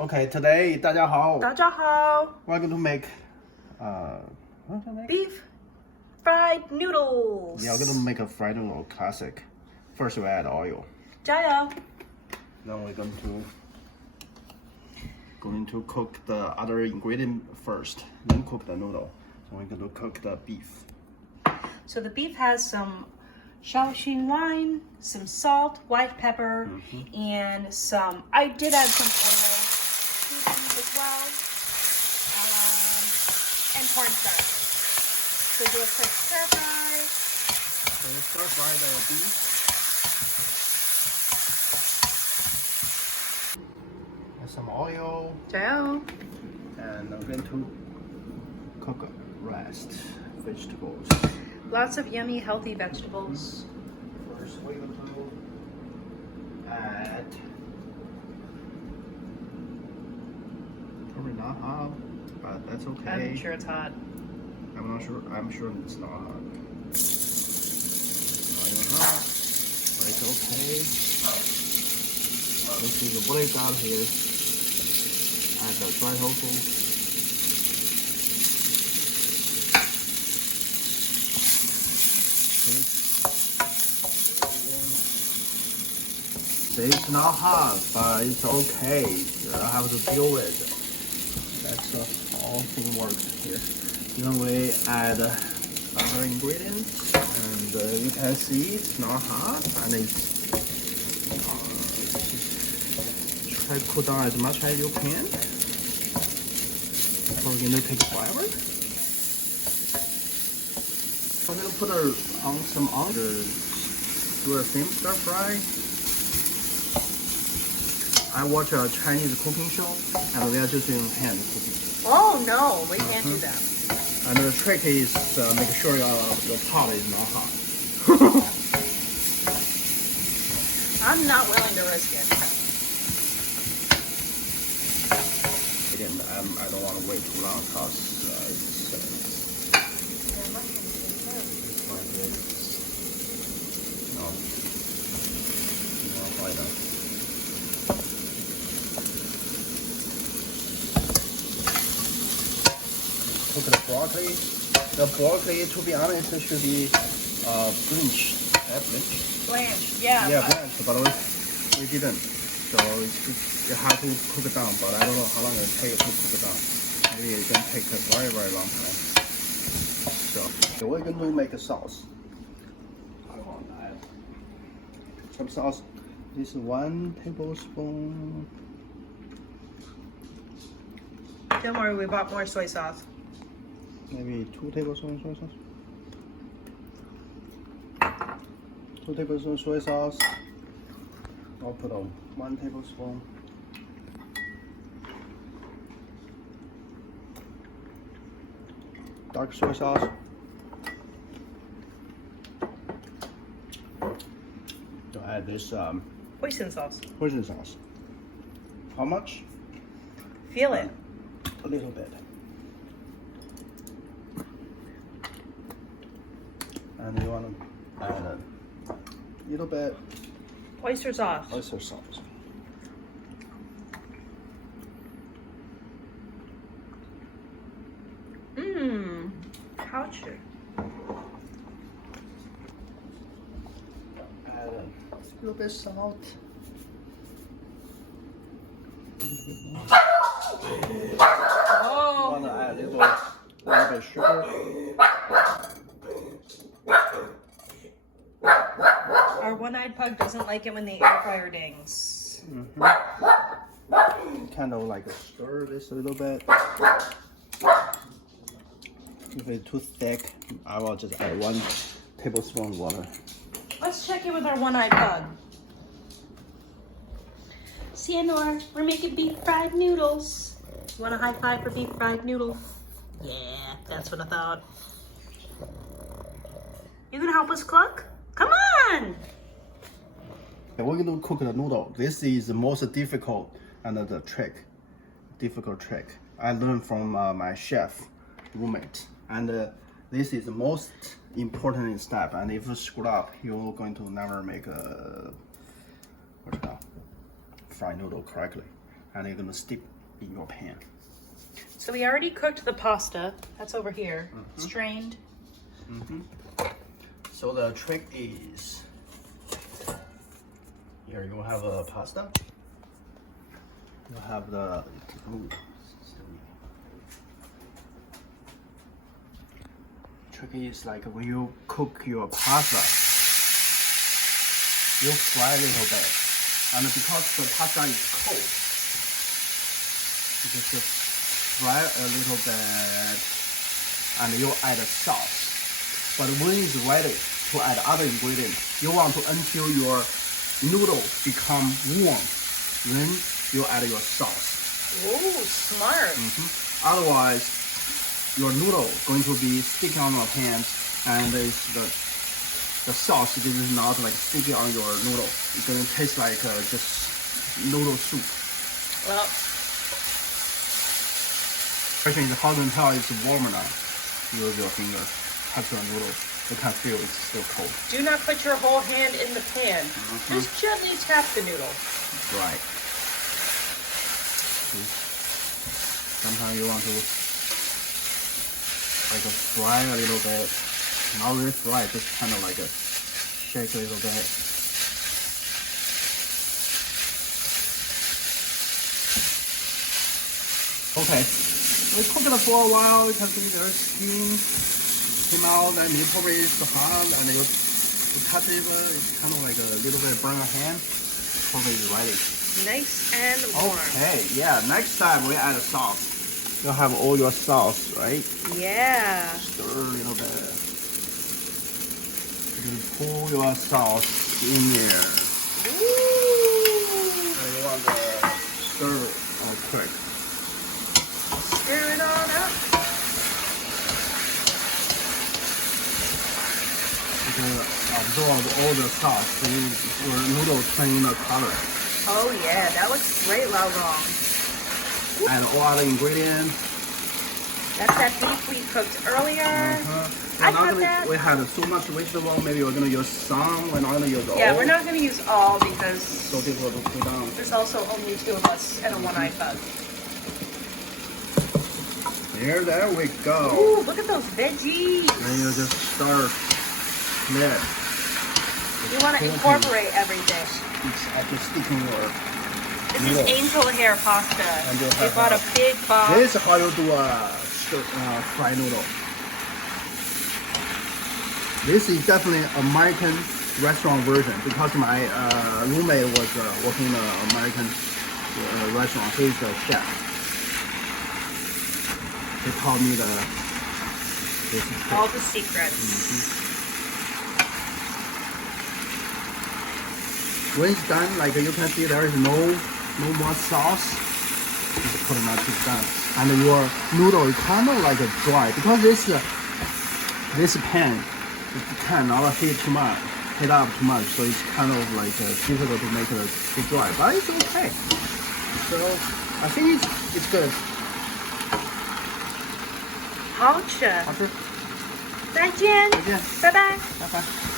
Okay, today 大家好。大家好。We're going to make beef fried noodles. Yeah, we're going to make a fried noodle classic. First we add oil. 加油。 Then we're going to cook the other ingredient first, then cook the noodle. So we're going to cook the beef. So the beef has some Shaoxing wine, some salt, white pepper, and some. I did add some oil, seasonings as well, and cornstarch. So do a quick stir fry. So we'll stir fry the beef. Add some oil. 加油。 And I'm going to cook rest vegetables. Lots of yummy, healthy vegetables. First we're going to add, probably not hot, but that's okay. I'm sure it's hot. I'm not sure. I'm sure it's not hot. Not even hot, but it's okay. This is what I got here. Add the dry tofu. It's not hot, but it's okay. I have to deal with it. That's all thing works here. Then we add other ingredients, and you can see it's not hot, and it's try to cool down as much as you can. So we're gonna take forever. I'm gonna put on some onions, do a thin stir fry. I watch a Chinese cooking show, and they are just doing hand cooking. Oh no, we can't do that. And the trick is make sure your pot is not hot. I'm not willing to risk it. Again, I don't want to wait too long because it's like this. No, why not? Cook the broccoli. The broccoli, to be honest, should be blanched. Blanche, yeah. Yeah, blanched, but we didn't. So you have to cook it down, but I don't know how long it takes to cook it down. Maybe it can take a very, very long time. So we're going to make a sauce. I want to add some sauce. This is 1 tablespoon. Don't worry, we bought more soy sauce. Maybe 2 tablespoons soy sauce. 2 tablespoons soy sauce. I'll put on 1 tablespoon. Dark soy sauce. To add this Hoisin sauce. Hoisin sauce. How much? Feel it. A little bit. And you want to add a little bit Oyster sauce. oyster sauce. Mmm. Culture. Add a little bit salt. Oh. Want to add a little bit sugar. Our one-eyed pug doesn't like it when the air fryer dings. Kind of like stir this a little bit. If it's too thick, I will just add 1 tablespoon water. Let's check in with our one-eyed pug. Sienor, we're making beef fried noodles. You want a high five for beef fried noodles? Yeah, that's what I thought. You gonna help us cook? Come on! We're going to cook the noodle. This is the most difficult and difficult trick I learned from my chef roommate. And this is the most important step. And if you screw up, you're going to never make a fried noodle correctly. and you're gonna steep in your pan. So we already cooked the pasta. That's over here. Strained. So the trick is, here you have a pasta. You have the trick is like when you cook your pasta, you fry a little bit, and because the pasta is cold, you just fry a little bit, and you add sauce. But when it's ready to add other ingredients, you want to until your noodle become warm, then you add your sauce. Ooh, smart. Otherwise, your noodle going to be sticking on your hands, and it's the sauce is not like sticky on your noodle. It's gonna taste like just noodle soup. Well, question is how to tell it's warm or not. Use your finger, touch your noodle. You can feel it's still cold. do not put your whole hand in the pan. Just gently tap the noodle. Right. Sometimes you want to like fry a little bit. Not really fry, just kind of like shake a little bit. Okay. We cook it for a while. You can see there's steam came out, and it probably is hot, and you touch it. It's kind of like a little bit burn your hand. Probably is ready. Nice and warm. Okay, yeah. Next time we add a sauce. You have all your sauce, right? Yeah. Stir a little bit. You pour your sauce in there. Ooh. And you want to stir quick. Stir it on up. You can absorb all the sauce so your noodles turn the color. Oh yeah, that looks great, Lao Rong. And all other ingredients. That's that beef we cooked earlier. I got that. We had so much vegetable. Maybe we're gonna use some. We're not gonna use all. Yeah, we're not going to use all because So people to put down. there's also only two of us and a one-eyed bug. There we go. Ooh, look at those veggies. And you just start there. You want to incorporate everything. It's actually sticking your This noodles. is angel hair pasta. And you We have bought a big box. This is how you do a fried noodle. This is definitely American restaurant version because my roommate was working in an American restaurant. He's a chef. He taught me All the secrets. When it's done, like you can see, there is no more sauce. Just pretty much it's done. And your noodle is kind of like dry because this pan it cannot heat up too much, so it's kind of like difficult to make it too dry. But it's okay. So I think it's good. 好吃。好吃，再见。再见，拜拜。拜拜。